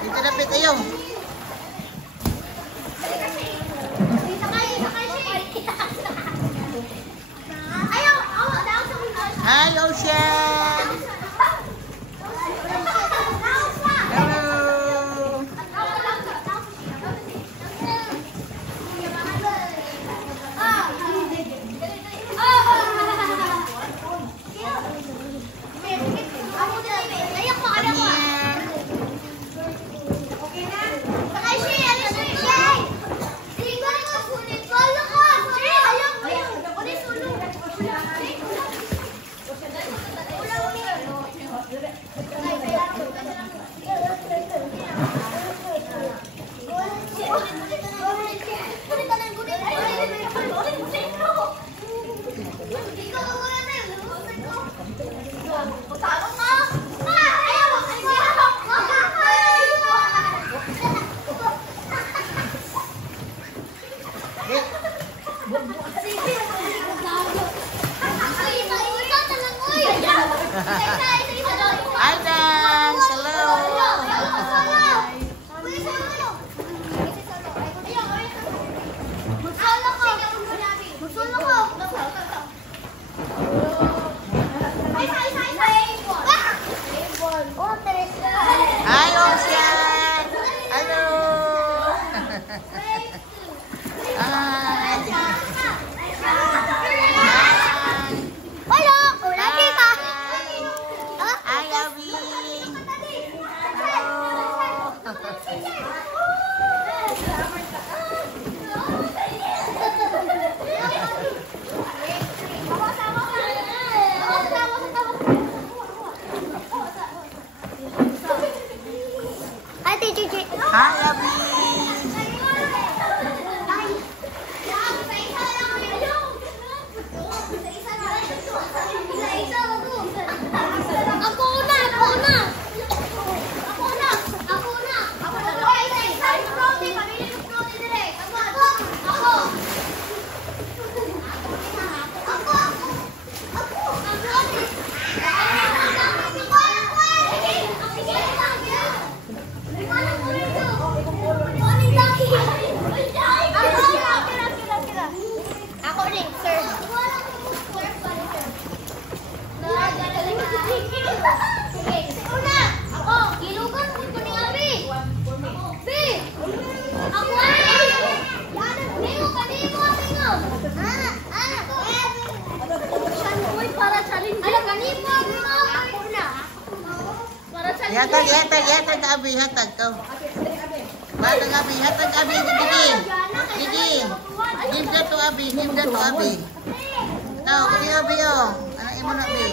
Dito lapit, ayaw. Hi, Ocean! Hi, Dance! Hello! Hi, Ocean! Hello! Hi, Abby! Hatag, Abi, hatag ko. Hatag, Abi, Gigi. Give that to Abi. Ito, Abi, oh. Ano mo na, Abi?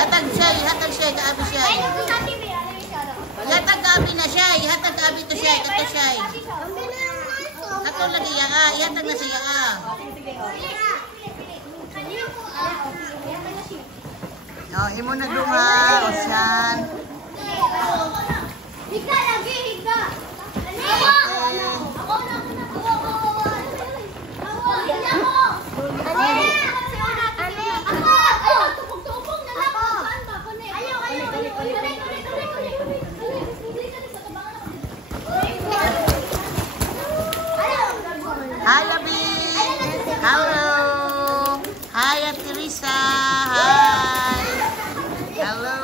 Hatag siya, ka Abi siya. Hatag ka Abi na siya, hatag ka Abi to siya, kato siya. Ako lagi, hatag na siya, Oh, imo na dunga, Ocean. Higa lagi, higa. Hi, Abi. Hello. Hi, Teresa. Hi. Hello.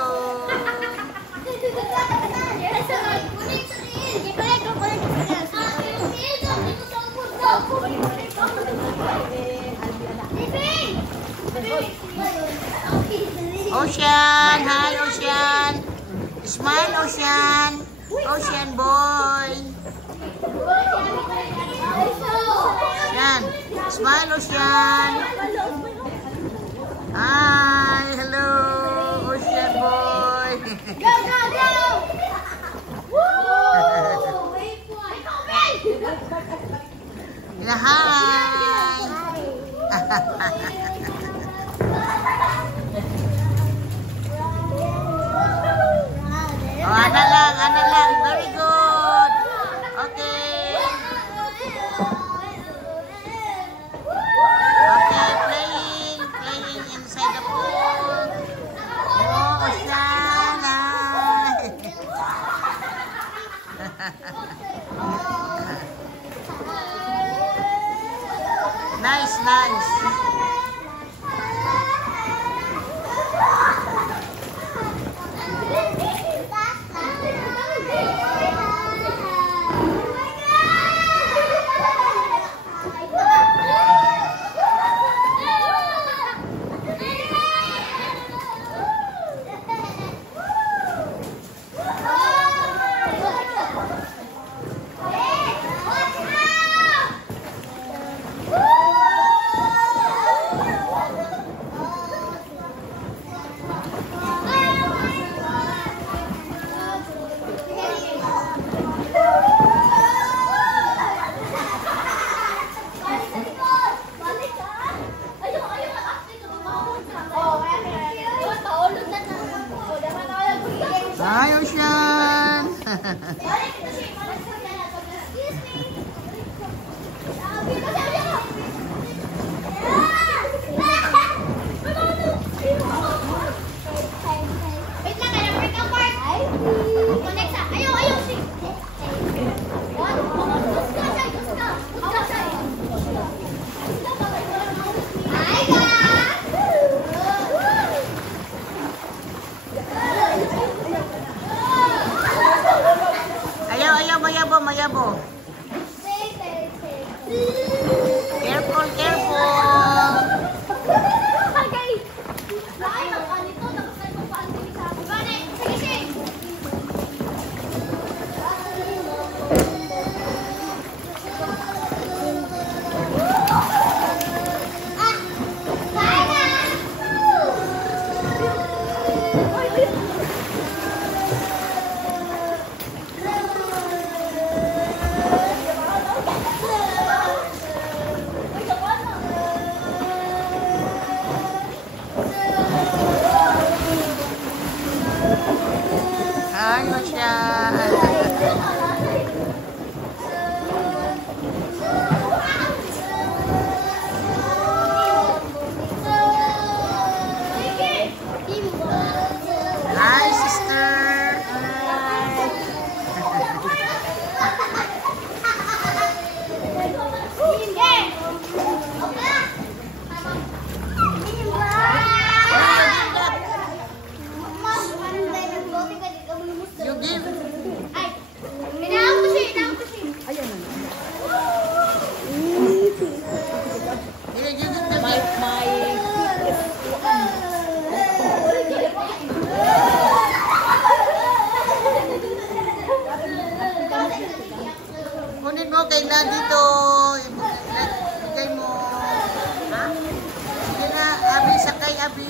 Ocean. Hi, Ocean. Smile, Ocean. Ocean boy. Ocean. Smile, Ocean. Hi, hello, Ocean boy. Go, go, go. Woo! Hi. Oh, ana lang. Very good. Okay. Okay, playing inside the pool. Oh, Ocean. Nice, nice. Hi, Ocean! Ayaw, mayabo, mayabo. Careful, careful. Hi, Ocean. Hi, sister. You give. Kunin mo kay na dito. Ibigay mo. Ha? Sige na, Abi, sakay, Abi.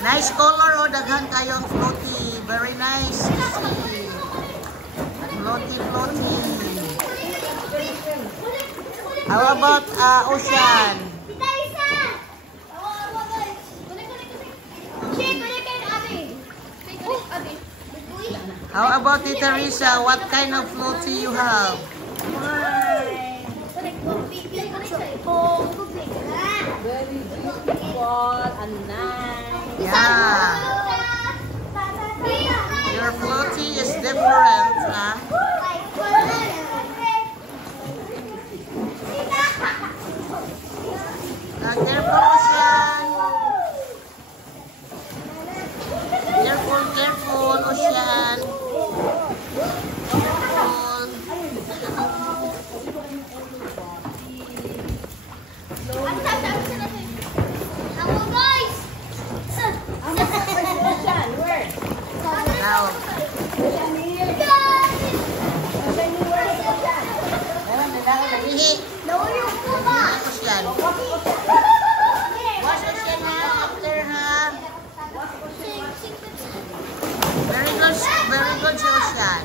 Nice color, oh, daghan kayo ang floaty. Very nice. Floaty, floaty. How about Ocean? How about Tita Risa? What kind of floaty you have? Very beautiful and nice. Yeah. Your floaty is different, huh? Careful, Ocean. Careful, careful, Ocean. Now. Ihi. Tapos yan. Wash Ocean ha, after ha. Very good si Ocean.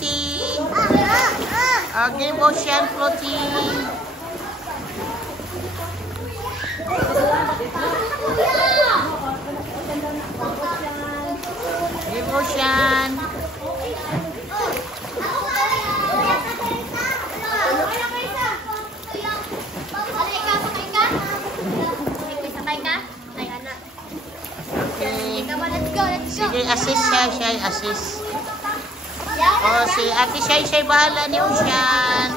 floating. Give Ocean floating. Give Ocean. Sige, assist siya, assist. Oh, si Ate Shay bahala ni Ocean.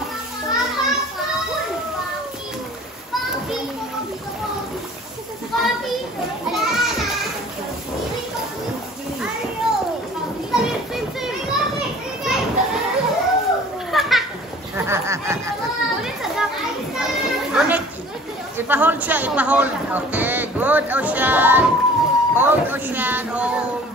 Ulit, ipa-hold siya, ipa-hold. Okay, good, Ocean. Hold, Ocean, hold.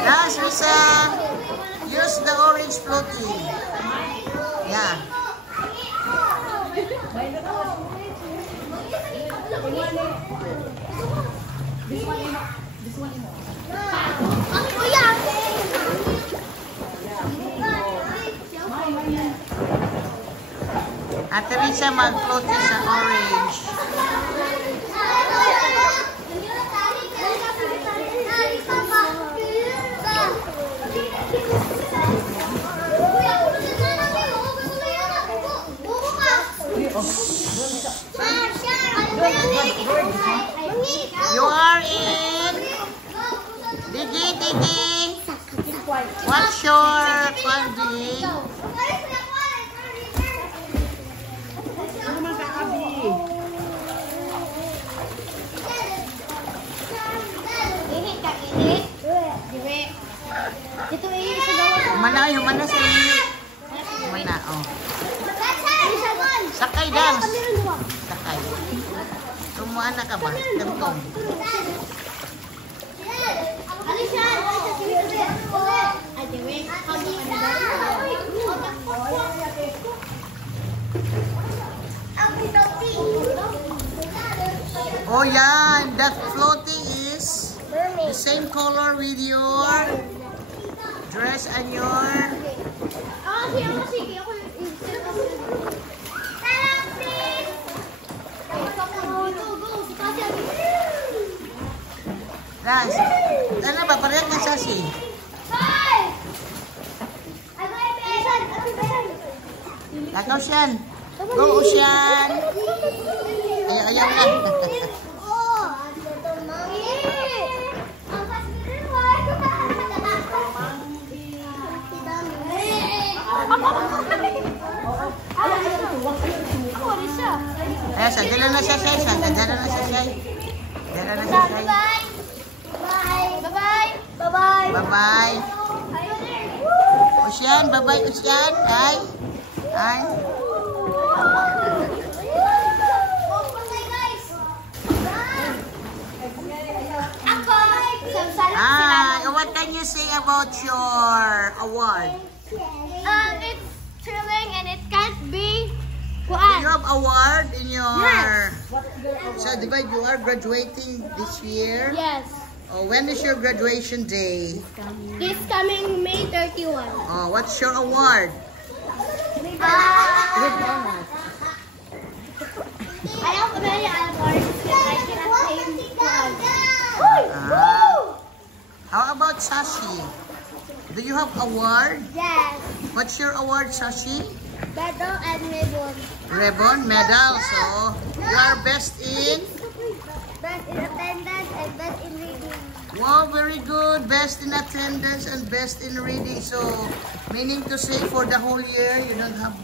Last, Risa. Use the orange floating. Yeah. Ate Risa mag-floating sa orange. You are in Digi. What's your funding? Mana sa mana, oh. Sakay dance. Sakay. Tumuan na ka ba? Tentong. Oh yeah, that floating is the same color with your dress and your... Guys, ano ba? Parehas na sasi. Lakaw Ocean. Go Ocean. Ayaw na. Ayan, sandala na siya, Shay. Sandala na siya, Shay. Sandala na siya, Shay. Bye-bye. Ocean, bye-bye, Ocean. Ay. Ay. What can you say about your award? It's thrilling and it can't be. Do you have award in your... Yes. So, diba, you are graduating this year? Yes. Oh, when is your graduation day? This coming May 31. Oh, what's your award? I have many awards but I cannot name one. How about Sashi? Do you have award? Yes. What's your award, Sashi? Medal and ribbon. Ribbon, medal. So, you are best in? Best in attendance and best in reading. Wow, very good. Best in attendance and best in reading. So, meaning to say for the whole year, you don't have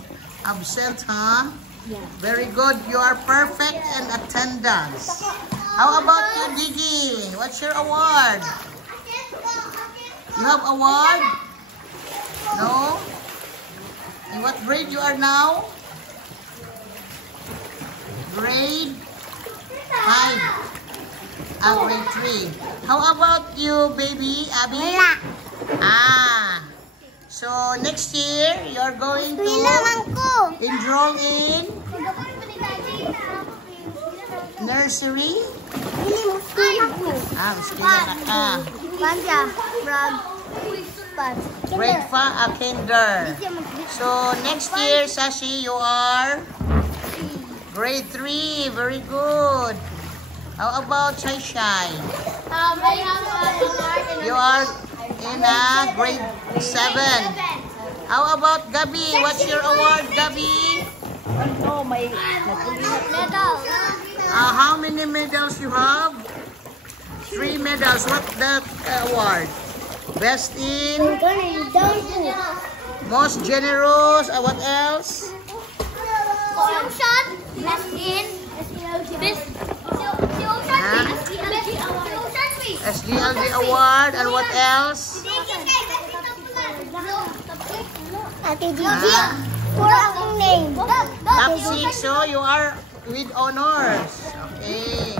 absent, huh? Yeah. Very good. You are perfect in attendance. How about you, Digi? What's your award? You have award? No? In what grade you are now? Grade 5. Grade 3. How about you, baby? Abby? Ah. So, next year, you're going to enroll in nursery? Grade 5, kinder. So, next year, Sashi, you are grade 3. Very good. How about Shai Shai? You are in grade 7. How about Gabi? What's your award, Gabi? Oh, may Medal. How many medals you have? 3 medals. What the award? Best in? Most generous. What else? Best in. SDLG award. And what else? Ate Gigi. For akong name. Top 6. So you are with honors. Okay.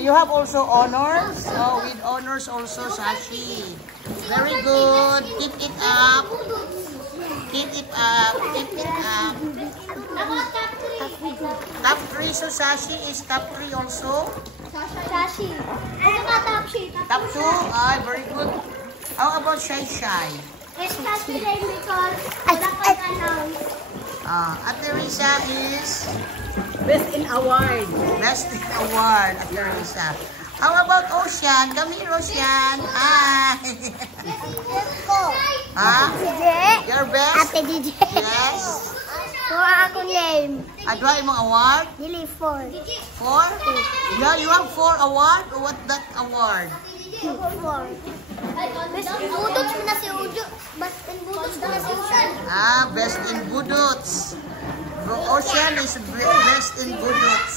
You have also honors? Oh, with honors also, Sashi. Very good. Keep it up. Keep it up. Keep it up. Top 3. So Sashi is top 3 also? Sashi. Top 2? Ah, very good. How about Shai Shai? It's Sashi because wala pa announce. Ate Risa is best in award. Best in award, Ate Risa. How about Ocean? Come here, Ocean. Hi. Let's go. Ha? Gigi. Your best? Ate Gigi. Yes. For akong name. Adwa mo award? Dili 4. 4? Yeah, you have 4 award? Or what that award? 4. Best in budots mo na si Ujo. Best in budots mo na si Ocean. Best in budots. Ocean is best in budots.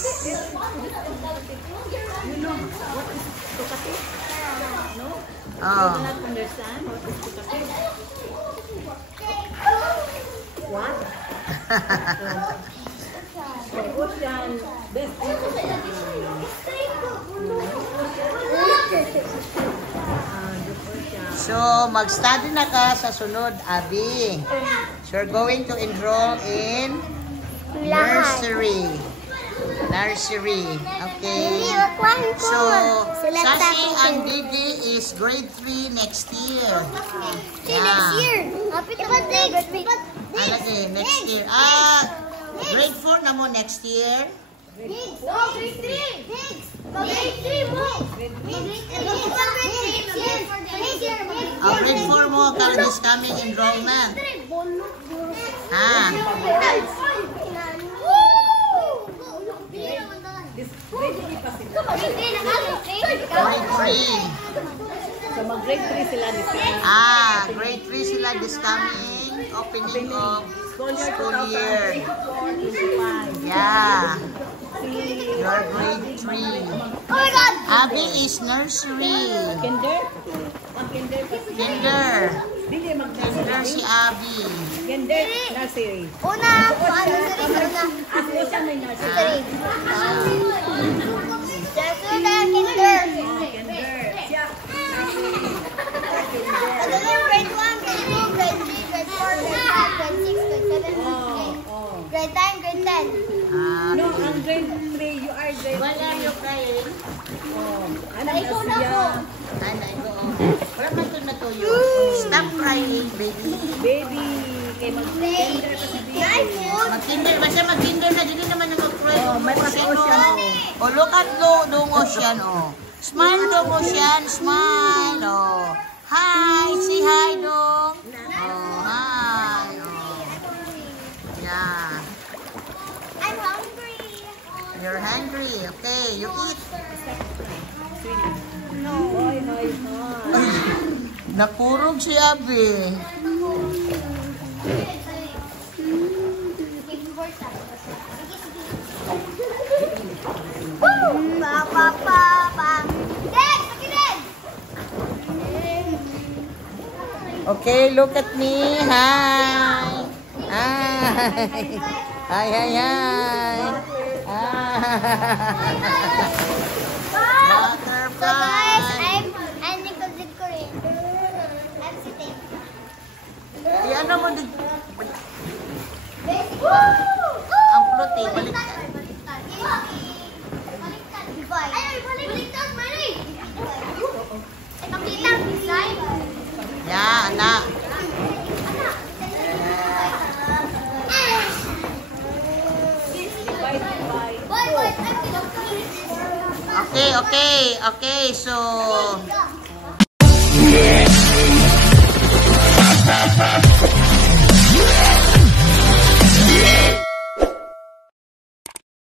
Oh. Understand what is tukate? What? Ocean, best So, mag-study na ka sa sunod, Abby. So, you're going to enroll in nursery. Nursery. Okay. So, Sashi and Didi is grade 3 next year. Next year. Kapit naman next week. Alagi, next year. Grade 4 na mo next year. Grade 3. Grade 3 mo. Grade 4 mo, this coming enrollment. Grade 3. So mag-grade 3 sila this year. Grade 3 sila this coming opening of school year. Yeah. You're grade 3. Oh my God! Abby is nursery. Kinder? Ang kinder pa si Kinder. Dili Kinder mag-nursery. si Abby. Kinder, nursery. Una, paano sa rin? Ako siya may nursery. Kinder. Kinder. Siya. Ano na yung grade 1, grade 2, grade 3, grade 4, grade 5, grade 6, grade 7, grade 9, grade 10. No, ang grade 3, you are grade 3. Wala yung kain. Ano Ikaw na siya? po. Ay, go. Wala man ito natuyo. Stop crying, baby. Baby, kay mag-kinder pa si baby. Mag-kinder. Basta mag-kinder na. Dili naman yung mag-cry. May pati-ocean. Oh, look at dong Ocean, oh. Smile dong Ocean. Smile, oh. Hi. Say hi, dong. Oh, hi. Oh. Yeah. I'm hungry. You're hungry. Okay, you eat. Hoy, hoy, hoy. Nakurog si Abby. Okay, look at me. Hi. Hi. Hi, hi, hi. So guys, I'm Nicole Korean. I'm sitting. Ano mo din? Ang plot eh, baliktad. Baliktad, Mari. Baliktad, beside. Yeah, anak. Boy, Okay. So,